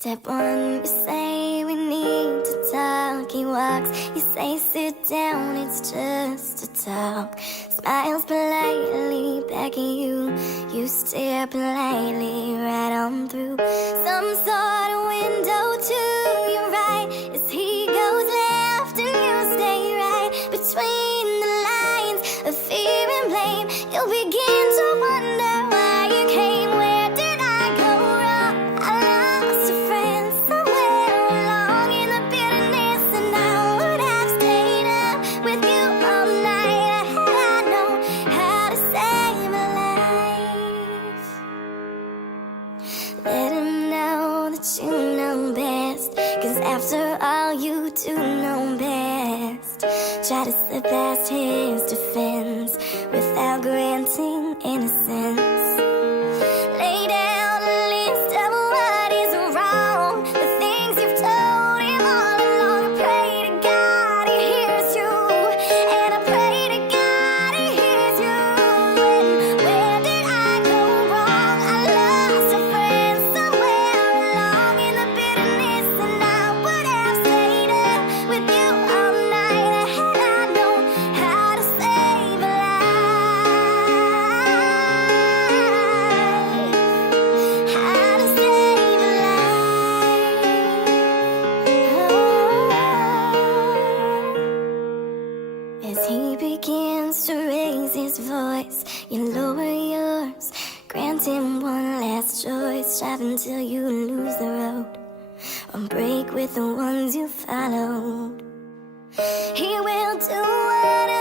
Step one, you say we need to talk. He walks, you say sit down, it's just a talk. Smiles politely back at you, you stare politely right on through some sort of window to your right. As he goes left and you stay right between the lines of fear and blame. You'll begin to wonder why you came. Where did I go wrong? I lost a friend somewhere along in the bitterness, and I would have stayed up with you all night had I known how to save a life. Let him know that you know best, 'cause after all you do know best. Try to slip past his defense without granting innocence. Lay down a list of what is wrong, the things you've told him all along. I pray to God he hears you, and I pray to God he hears you. And where did I go wrong? I lost a friend somewhere along in the bitterness, and I would have stayed up with you all night had I known how to save a life. How to save a life. As he begins to raise his voice, you lower yours, grant him one last choice. Strive until you lose the road, or break with the ones you followed. He will do whatever